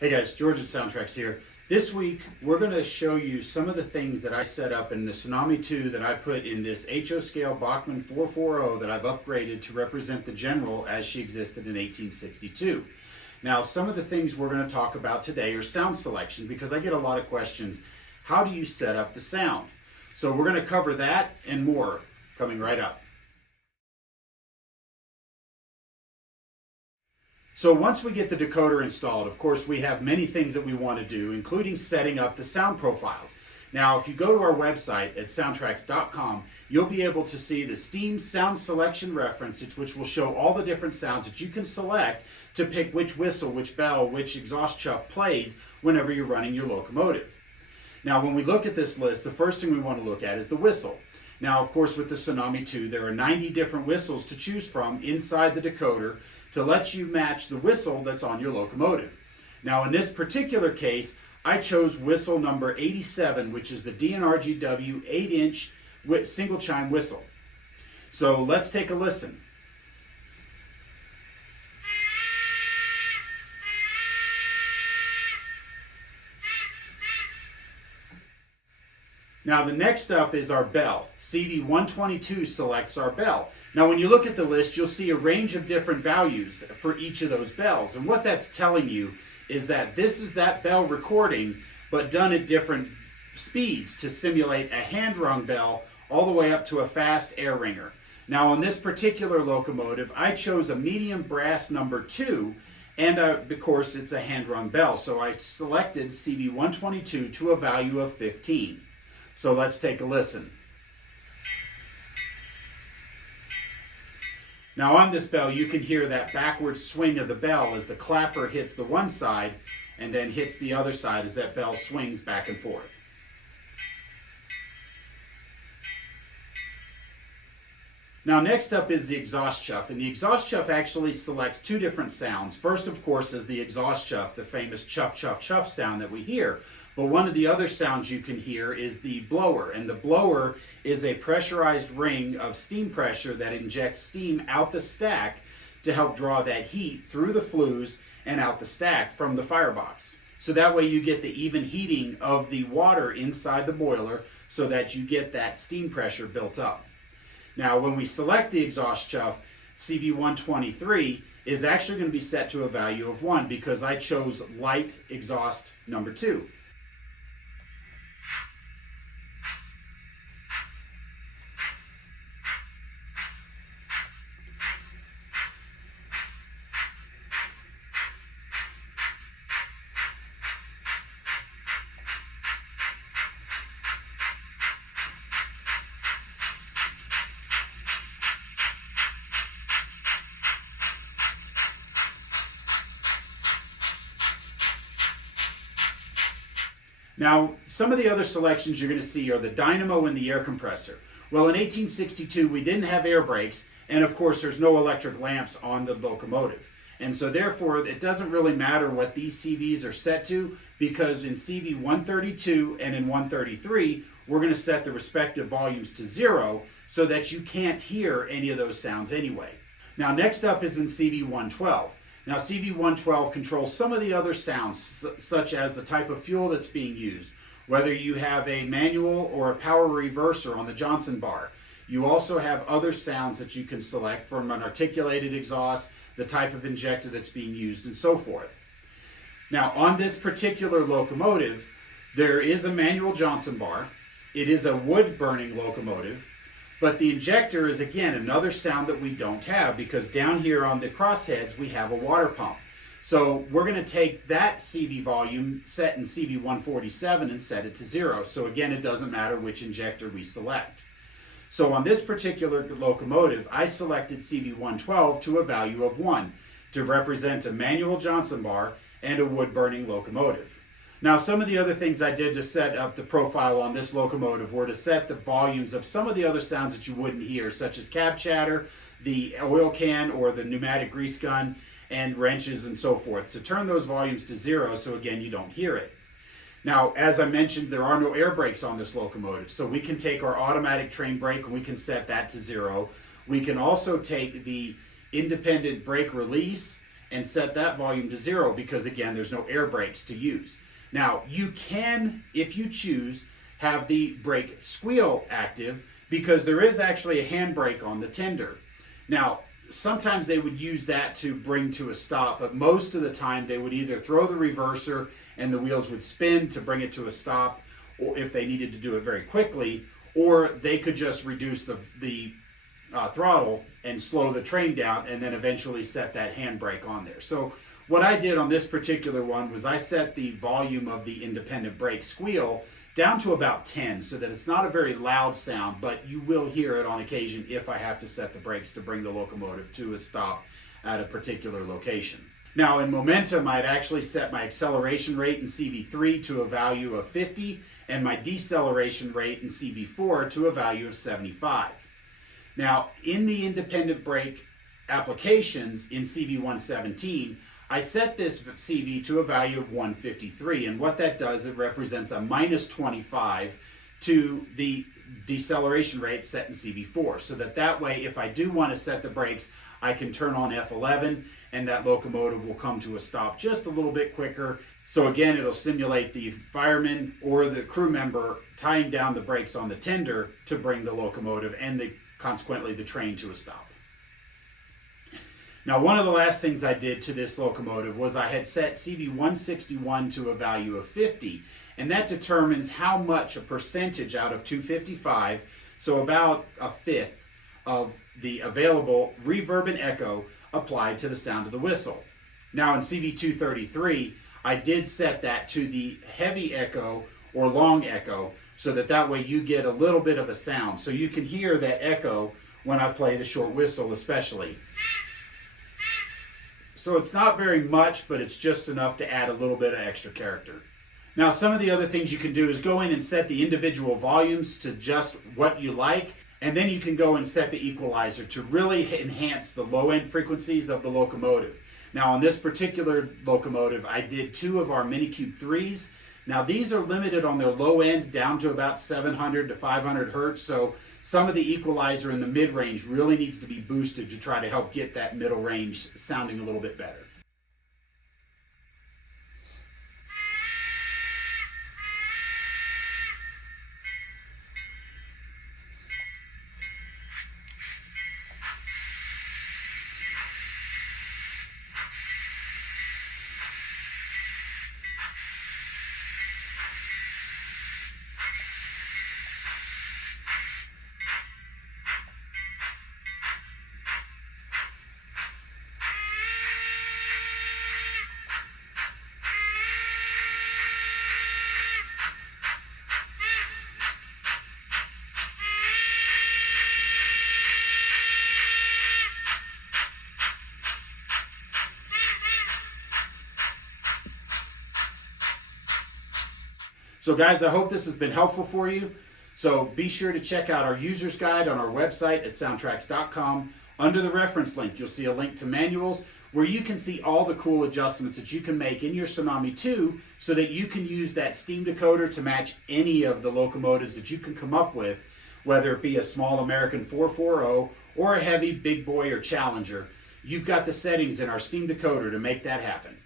Hey guys, George at SoundTraxx here. This week we're going to show you some of the things that I set up in the Tsunami2 that I put in this HO scale Bachmann 440 that I've upgraded to represent the General as she existed in 1862. Now, some of the things we're going to talk about today are sound selection, because I get a lot of questions. How do you set up the sound? So we're going to cover that and more coming right up. So once we get the decoder installed, of course, we have many things that we want to do, including setting up the sound profiles. Now, if you go to our website at SoundTraxx.com, you'll be able to see the Steam Sound Selection reference, which will show all the different sounds that you can select to pick which whistle, which bell, which exhaust chuff plays whenever you're running your locomotive. Now, when we look at this list, the first thing we want to look at is the whistle. Now, of course, with the Tsunami2, there are 90 different whistles to choose from inside the decoder to let you match the whistle that's on your locomotive. Now, in this particular case, I chose whistle number 87, which is the D&RGW 8-inch single-chime whistle. So let's take a listen. Now the next up is our bell. CV122 selects our bell. Now when you look at the list, you'll see a range of different values for each of those bells. And what that's telling you is that this is that bell recording, but done at different speeds to simulate a hand-rung bell all the way up to a fast air ringer. Now on this particular locomotive, I chose a medium brass number 2, and of course it's a hand-rung bell. So I selected CV122 to a value of 15. So let's take a listen. Now on this bell, you can hear that backward swing of the bell as the clapper hits the one side and then hits the other side as that bell swings back and forth. Now next up is the exhaust chuff, and the exhaust chuff actually selects two different sounds. First, of course, is the exhaust chuff, the famous chuff, chuff, chuff sound that we hear. But one of the other sounds you can hear is the blower, and the blower is a pressurized ring of steam pressure that injects steam out the stack to help draw that heat through the flues and out the stack from the firebox. So that way you get the even heating of the water inside the boiler so that you get that steam pressure built up. Now, when we select the exhaust chuff, CV123 is actually going to be set to a value of 1 because I chose light exhaust number 2. Now, some of the other selections you're going to see are the dynamo and the air compressor. Well, in 1862, we didn't have air brakes, and of course, there's no electric lamps on the locomotive. And so therefore, it doesn't really matter what these CVs are set to, because in CV 132 and in 133, we're going to set the respective volumes to 0 so that you can't hear any of those sounds anyway. Now, next up is in CV 112. Now, CV112 controls some of the other sounds, such as the type of fuel that's being used, whether you have a manual or a power reverser on the Johnson bar. You also have other sounds that you can select from an articulated exhaust, the type of injector that's being used, and so forth. Now, on this particular locomotive, there is a manual Johnson bar. It is a wood-burning locomotive. But the injector is, again, another sound that we don't have, because down here on the crossheads, we have a water pump. So we're going to take that CV volume set in CV 147 and set it to 0. So again, it doesn't matter which injector we select. So on this particular locomotive, I selected CV 112 to a value of 1 to represent a manual Johnson bar and a wood-burning locomotive. Now, some of the other things I did to set up the profile on this locomotive were to set the volumes of some of the other sounds that you wouldn't hear, such as cab chatter, the oil can or the pneumatic grease gun, and wrenches and so forth, to turn those volumes to 0 so again you don't hear it. Now, as I mentioned, there are no air brakes on this locomotive, so we can take our automatic train brake and we can set that to 0. We can also take the independent brake release and set that volume to 0 because, again, there's no air brakes to use. Now, you can, if you choose, have the brake squeal active because there is actually a handbrake on the tender. Now, sometimes they would use that to bring to a stop, but most of the time they would either throw the reverser and the wheels would spin to bring it to a stop, or if they needed to do it very quickly, or they could just reduce the throttle and slow the train down and then eventually set that handbrake on there. So what I did on this particular one was I set the volume of the independent brake squeal down to about 10 so that it's not a very loud sound, but you will hear it on occasion if I have to set the brakes to bring the locomotive to a stop at a particular location. Now in momentum, I'd actually set my acceleration rate in CV3 to a value of 50 and my deceleration rate in CV4 to a value of 75. Now in the independent brake applications in CV117, I set this CV to a value of 153, and what that does, it represents a minus 25 to the deceleration rate set in CV4, so that way, if I do want to set the brakes, I can turn on F11, and that locomotive will come to a stop just a little bit quicker. So again, it'll simulate the fireman or the crew member tying down the brakes on the tender to bring the locomotive and consequently the train to a stop. Now, one of the last things I did to this locomotive was I had set CV161 to a value of 50, and that determines how much a percentage out of 255, so about a fifth of the available reverb and echo applied to the sound of the whistle. Now in CV233, I did set that to the heavy echo or long echo so that way you get a little bit of a sound. So you can hear that echo when I play the short whistle especially. So it's not very much, but it's just enough to add a little bit of extra character. Now, some of the other things you can do is go in and set the individual volumes to just what you like, and then you can go and set the equalizer to really enhance the low-end frequencies of the locomotive. Now, on this particular locomotive, I did 2 of our Mini Cube 3s. Now, these are limited on their low end down to about 700 to 500 hertz, so some of the equalizer in the mid-range really needs to be boosted to try to help get that middle range sounding a little bit better. So guys, I hope this has been helpful for you. So be sure to check out our user's guide on our website at SoundTraxx.com. Under the reference link, you'll see a link to manuals where you can see all the cool adjustments that you can make in your Tsunami2 so that you can use that steam decoder to match any of the locomotives that you can come up with, whether it be a small American 440 or a heavy big boy or Challenger. You've got the settings in our steam decoder to make that happen.